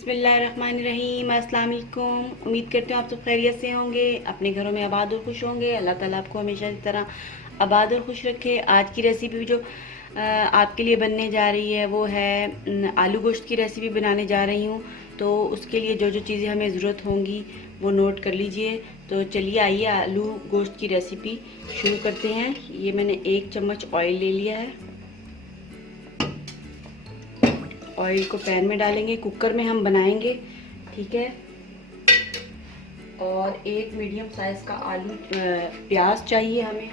बिस्मिल्लाहिर्रहमानिर्रहीम। अस्सलाम वालेकुम। उम्मीद करती हूँ आप सब खैरियत से होंगे, अपने घरों में आबाद और खुश होंगे। अल्लाह ताला आपको हमेशा इस तरह आबाद और खुश रखे। आज की रेसिपी जो आपके लिए बनने जा रही है वो है आलू गोश्त की रेसिपी बनाने जा रही हूँ। तो उसके लिए जो जो चीज़ें हमें ज़रूरत होंगी वो नोट कर लीजिए। तो चलिए आइए आलू गोश्त की रेसिपी शुरू करते हैं। ये मैंने 1 चम्मच ऑयल ले लिया है। ऑयल को पैन में डालेंगे, कुकर में हम बनाएंगे, ठीक है। और एक मीडियम साइज का आलू प्याज चाहिए हमें।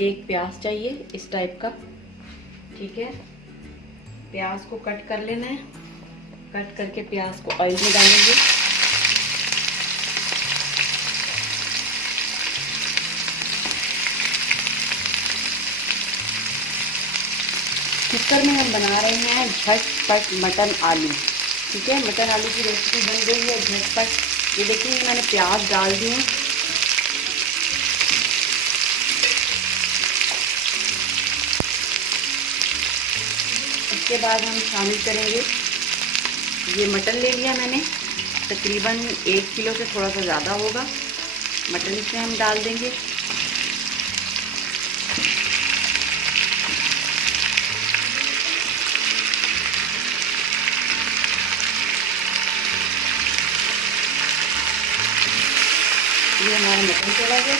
एक प्याज चाहिए इस टाइप का, ठीक है। प्याज को कट कर लेना है। कट करके प्याज को ऑयल में डालेंगे। कुकर में हम बना रहे हैं झटपट मटन आलू, ठीक है। मटन आलू की रेसिपी बन गई है झटपट। ये देखिए मैंने प्याज डाल दिए। इसके बाद हम शामिल करेंगे, ये मटन ले लिया मैंने, तकरीबन 1 किलो से थोड़ा सा ज़्यादा होगा। मटन इसमें हम डाल देंगे। ये हमारा मटन चला गया।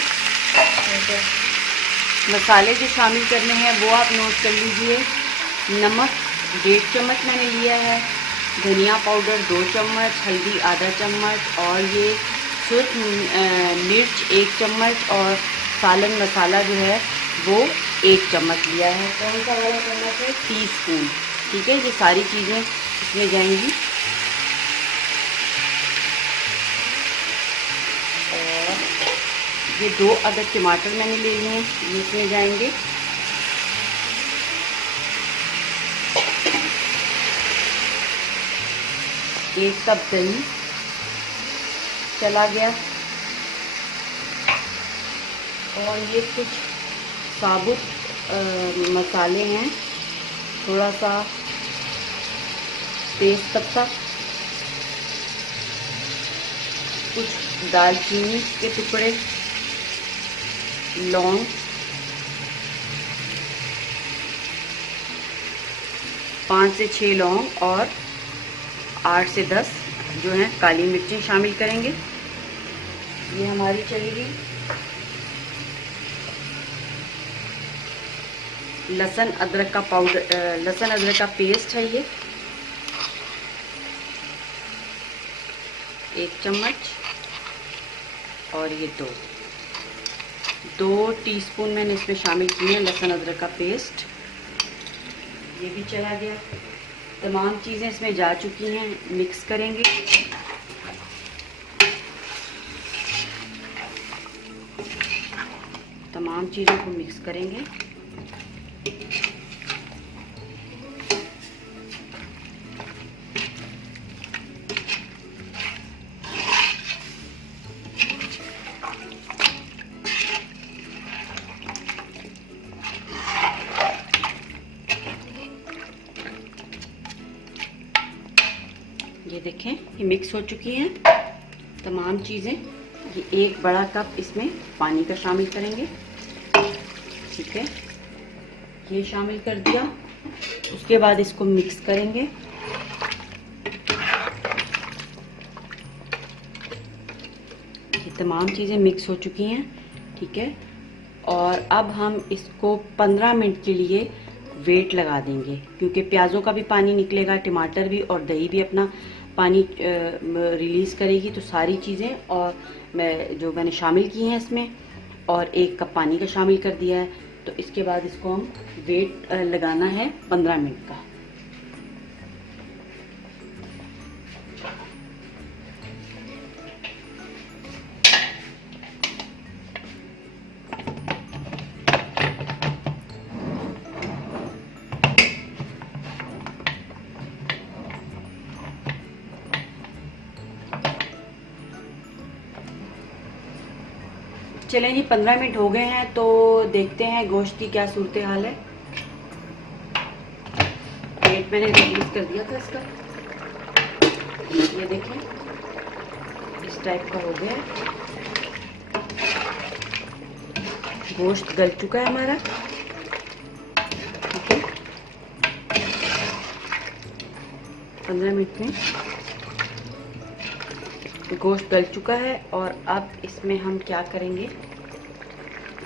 मसाले जो शामिल करने हैं वो आप नोट कर लीजिए। नमक 1.5 चम्मच मैंने लिया है, धनिया पाउडर 2 चम्मच, हल्दी आधा चम्मच, और ये सूरज मिर्च 1 चम्मच, और सालन मसाला जो है वो 1 चम्मच लिया है। कौन सा वाला चम्मच है? टीस्पून, ठीक है। ये सारी चीज़ें इसमें जाएंगी। ये 2 अदद टमाटर मैंने ले लिए हैं, ये इसमें जाएंगे। एक कप दही चला गया। और ये कुछ साबुत मसाले हैं, थोड़ा सा तेज पत्ता, कुछ दालचीनी के टुकड़े, लौंग, पाँच से 6 लौंग, और 8 से 10 जो हैं काली मिर्चें शामिल करेंगे। ये हमारी चलेगी। लहसुन अदरक का पाउडर, लहसुन अदरक का पेस्ट है ये 1 चम्मच, और ये 2 टीस्पून मैंने इसमें शामिल किए हैं लहसुन अदरक का पेस्ट। ये भी चला गया। तमाम चीज़ें इसमें जा चुकी हैं। मिक्स करेंगे। तमाम चीज़ों को मिक्स करेंगे। ये देखें, ये मिक्स हो चुकी हैं तमाम चीज़ें। ये 1 बड़ा कप इसमें पानी का शामिल करेंगे, ठीक है। ये शामिल कर दिया। उसके बाद इसको मिक्स करेंगे। ये तमाम चीज़ें मिक्स हो चुकी हैं, ठीक है। और अब हम इसको 15 मिनट के लिए वेट लगा देंगे, क्योंकि प्याज़ों का भी पानी निकलेगा, टमाटर भी, और दही भी अपना पानी रिलीज़ करेगी। तो सारी चीज़ें और जो मैंने शामिल की हैं इसमें, और 1 कप पानी का शामिल कर दिया है। तो इसके बाद इसको हम वेट लगाना है 15 मिनट का। चलें जी, 15 मिनट हो गए हैं तो देखते हैं गोश्त की क्या सूरत हाल है। पेट मैंने रिलीज कर दिया था इसका, ये देखें इस टाइप का हो गया है। गोश्त गल चुका है हमारा, ठीक है। 15 मिनट में गोश्त गल चुका है और अब इसमें हम क्या करेंगे,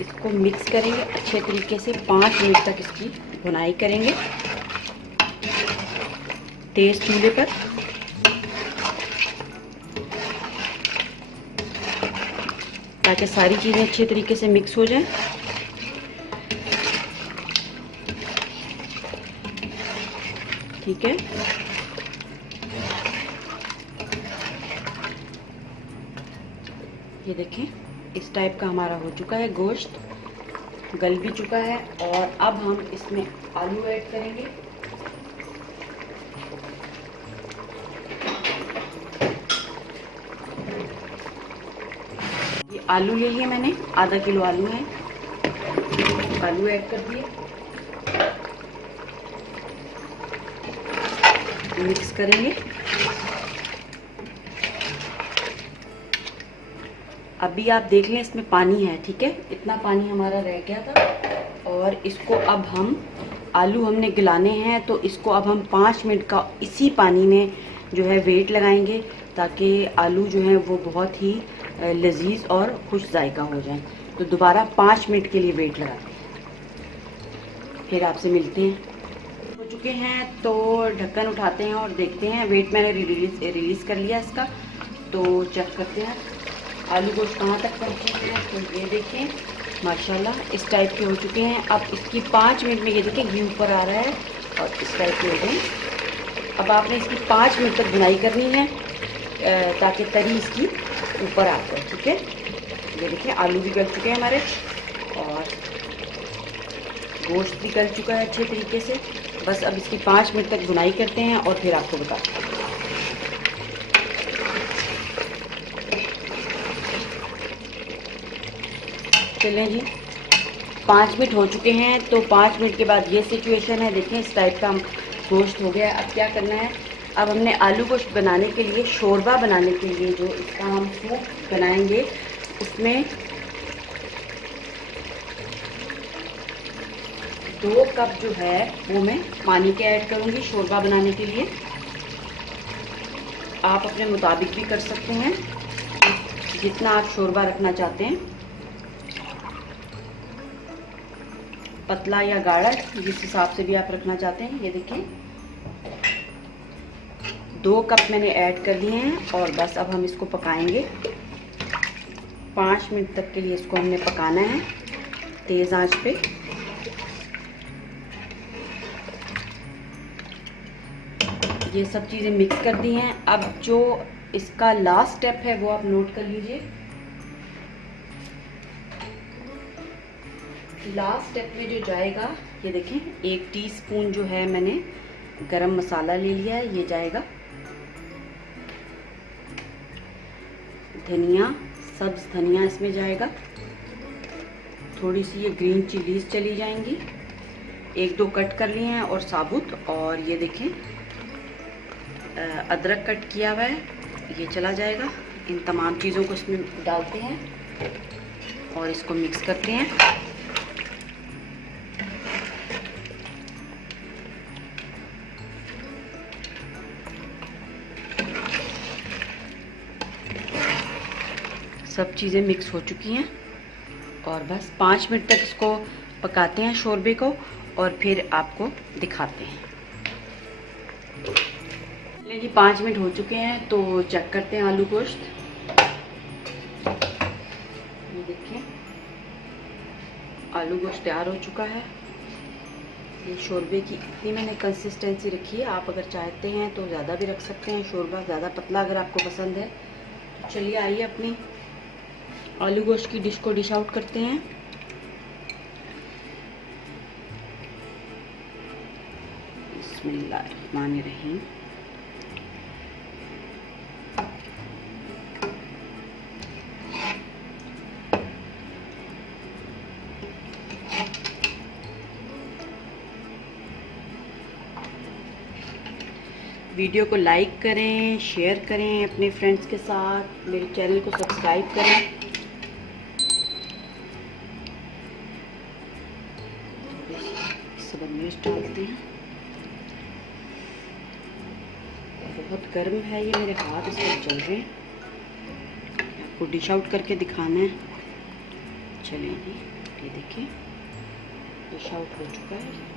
इसको मिक्स करेंगे अच्छे तरीके से। 5 मिनट तक इसकी भुनाई करेंगे तेज चूल्हे पर। ताकि सारी चीज़ें अच्छे तरीके से मिक्स हो जाएं। ठीक है, ये देखें इस टाइप का हमारा हो चुका है, गोश्त गल भी चुका है। और अब हम इसमें आलू ऐड करेंगे। ये आलू ले लिए मैंने, आधा किलो आलू है, आलू ऐड कर दिए, मिक्स करेंगे। अभी आप देख लें इसमें पानी है, ठीक है, इतना पानी हमारा रह गया था। और इसको अब हम, आलू हमने गलाने हैं तो इसको अब हम 5 मिनट का इसी पानी में जो है वेट लगाएंगे, ताकि आलू जो है वो बहुत ही लजीज और खुश जायका हो जाए। तो दोबारा 5 मिनट के लिए वेट लगाते हैं, फिर आपसे मिलते हैं। हो चुके हैं तो ढक्कन उठाते हैं और देखते हैं। वेट मैंने रिलीज़ कर लिया इसका, तो चेक करते हैं आलू गोश्त कहाँ तक पहुँचे हैं। तो ये देखें माशाल्लाह इस टाइप के हो चुके हैं। अब इसकी 5 मिनट में ये देखें घी ऊपर आ रहा है और इस टाइप के हो गए। अब आपने इसकी 5 मिनट तक भुनाई करनी है ताकि तरी इसकी ऊपर आ जाए, ठीक है। ये देखिए आलू भी गल चुके हैं हमारे और गोश्त भी गल चुका है अच्छे तरीके से। बस अब इसकी 5 मिनट तक भुनाई करते हैं और फिर आपको बताते हैं। चलें जी, 5 मिनट हो चुके हैं। तो 5 मिनट के बाद ये सिचुएशन है, देखें इस टाइप का गोश्त हो गया है। अब क्या करना है, अब हमने आलू गोश्त बनाने के लिए, शोरबा बनाने के लिए जो इसका हम सूप बनाएंगे, उसमें 2 कप जो है वो मैं पानी के ऐड करूँगी शोरबा बनाने के लिए। आप अपने मुताबिक भी कर सकते हैं, जितना आप शोरबा रखना चाहते हैं, पतला या गाढ़ा, जिस हिसाब से भी आप रखना चाहते हैं। ये देखें 2 कप मैंने ऐड कर लिए हैं और बस अब हम इसको पकाएंगे। 5 मिनट तक के लिए इसको हमने पकाना है तेज़ आंच पे। ये सब चीज़ें मिक्स कर दी हैं। अब जो इसका लास्ट स्टेप है वो आप नोट कर लीजिए। लास्ट स्टेप में जो जाएगा, ये देखें 1 टीस्पून जो है मैंने गरम मसाला ले लिया है, ये जाएगा। धनिया, सब्ज धनिया इसमें जाएगा। थोड़ी सी ये ग्रीन चिलीज चली जाएंगी, 1-2 कट कर लिए हैं और साबुत। और ये देखें अदरक कट किया हुआ है, ये चला जाएगा। इन तमाम चीज़ों को इसमें डालते हैं और इसको मिक्स करते हैं। सब चीज़ें मिक्स हो चुकी हैं और बस 5 मिनट तक इसको पकाते हैं शोरबे को और फिर आपको दिखाते हैं। जी 5 मिनट हो चुके हैं तो चेक करते हैं आलू गोश्त। ये देखिए आलू गोश्त तैयार हो चुका है। ये शोरबे की इतनी मैंने कंसिस्टेंसी रखी है, आप अगर चाहते हैं तो ज़्यादा भी रख सकते हैं शोरबा, ज़्यादा पतला अगर आपको पसंद है। तो चलिए आइए अपनी आलू गोश्त की डिश को डिश आउट करते हैं। बिस्मिल्लाहिर्रहमानिर्रहीम। वीडियो को लाइक करें, शेयर करें अपने फ्रेंड्स के साथ, मेरे चैनल को सब्सक्राइब करें। सब मिर्च डालते हैं। बहुत गर्म है ये, मेरे हाथ इस पर जल रहे हैं। आपको डिश आउट करके दिखाना है। चलिए जी, ये देखिए डिश आउट हो चुका है।